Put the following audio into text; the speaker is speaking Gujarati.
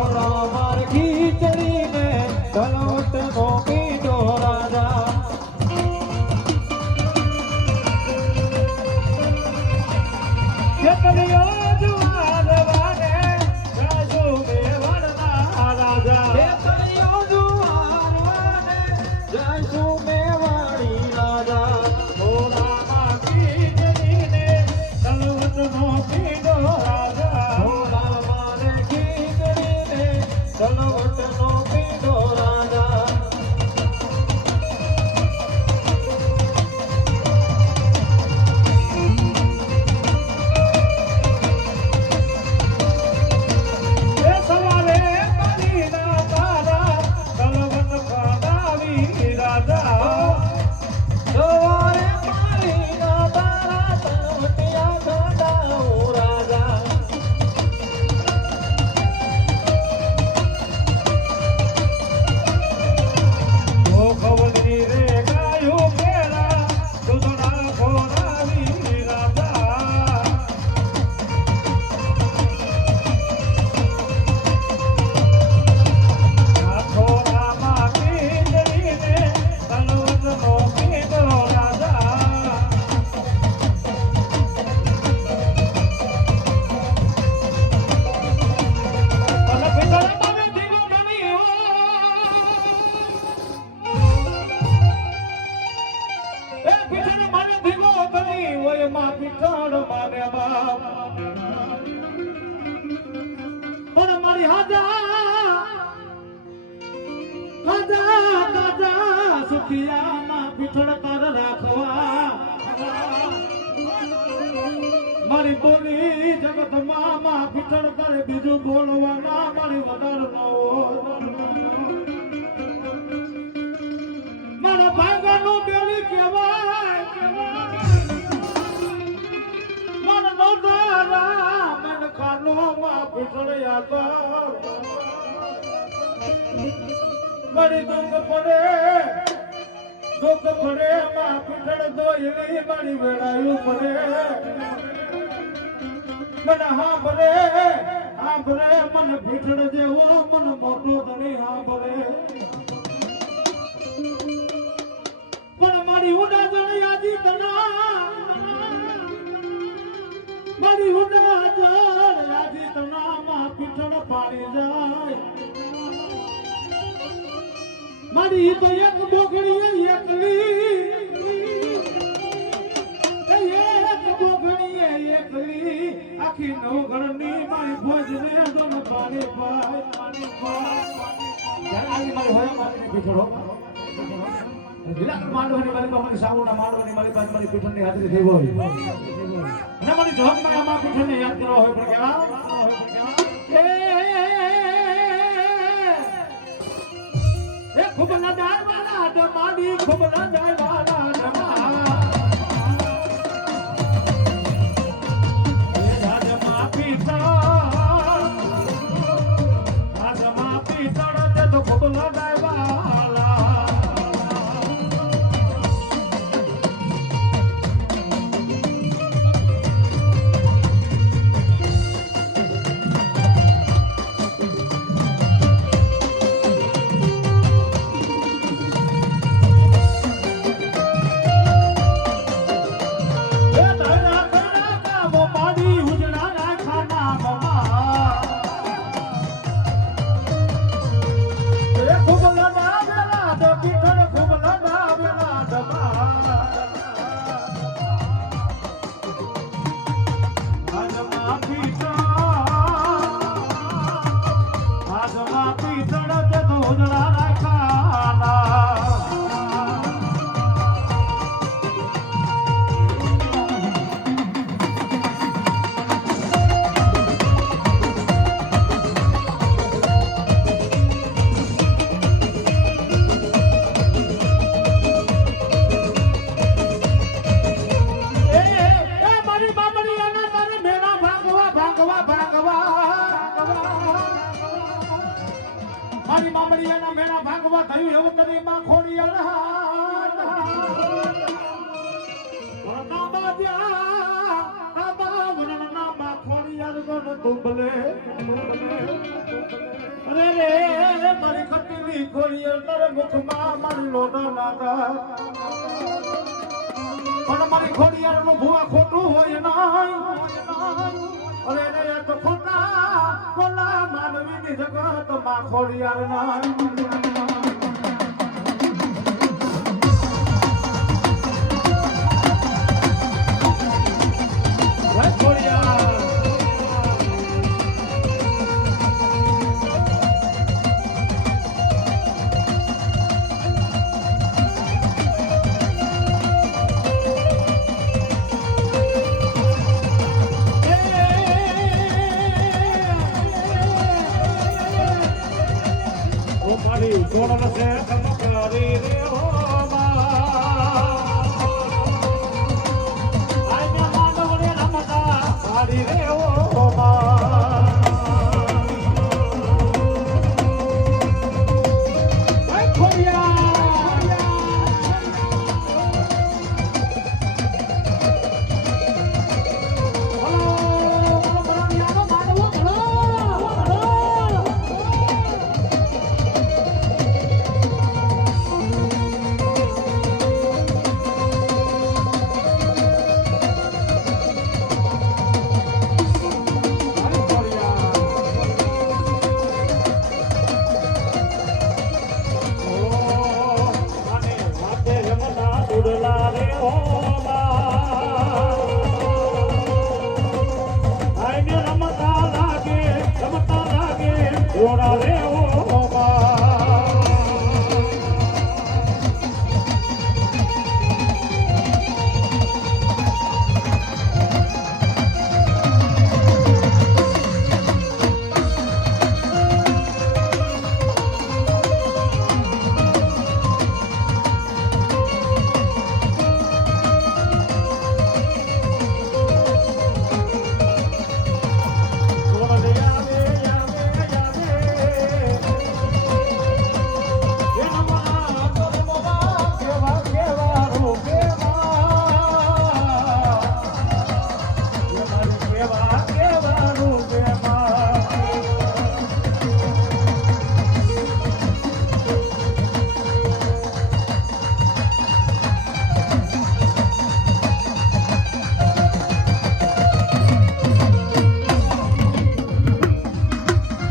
થોડા માર ખીચડીને તલવટનો પીડો રાજા મારી બોલી જગત મામા પીઠળ કરે બીજું બોલવા ના મારી વડાર નો મારા ભાઈગાનું બેલી કહેવાય મારા નોધારા મન ખાનો માં પીઠળ યાદ મારી દુઃખ પડે માં પીઠળ દોયલી મારી વેળાયું પડે મને હાંભરે મને પીઠળ જેવો મને મોટો ધણી હાંભરે પણ મારી ઉડા જણી આજી તના મારી ઉડા જણ આજી તના માં પીઠળ પાણી જાય મારી તો એક ડોગડી એકલી આખી નવગણની મારી ભોજને દોન પાણી પાય આજી મારી હોય મારી પીઠળો વિલાક માંડવાની મારી મારી સાઉના માંડવાની મારી પાસે મારી પીઠળની હાજરી થઈ હોય અને મારી જોગમાં માં પીઠળને યાદ કરવા હોય પણ એ ખૂબ લડાઈ વાળા દમાડી ખૂબ લડાઈ વાળા દમા એ રાજમાં પીતળ તે તો ખૂબ લડાઈ વાળા મારી મામડીયાના મેળા ભાગવા થયું એવું કરી માં ખોડિયાર ખોડિયાર તારા મુખમાં મારી લોટા નાગા પણ મારી ખોડિયાર નું ભૂવા ખોટું હોય નહીં અરે રે તો ખોટા કોલા માનવી ની જગત માં ખોડિયાર નહીં કોણ છે કમકારી રે હો માનવને રમતા કાઢી રે હો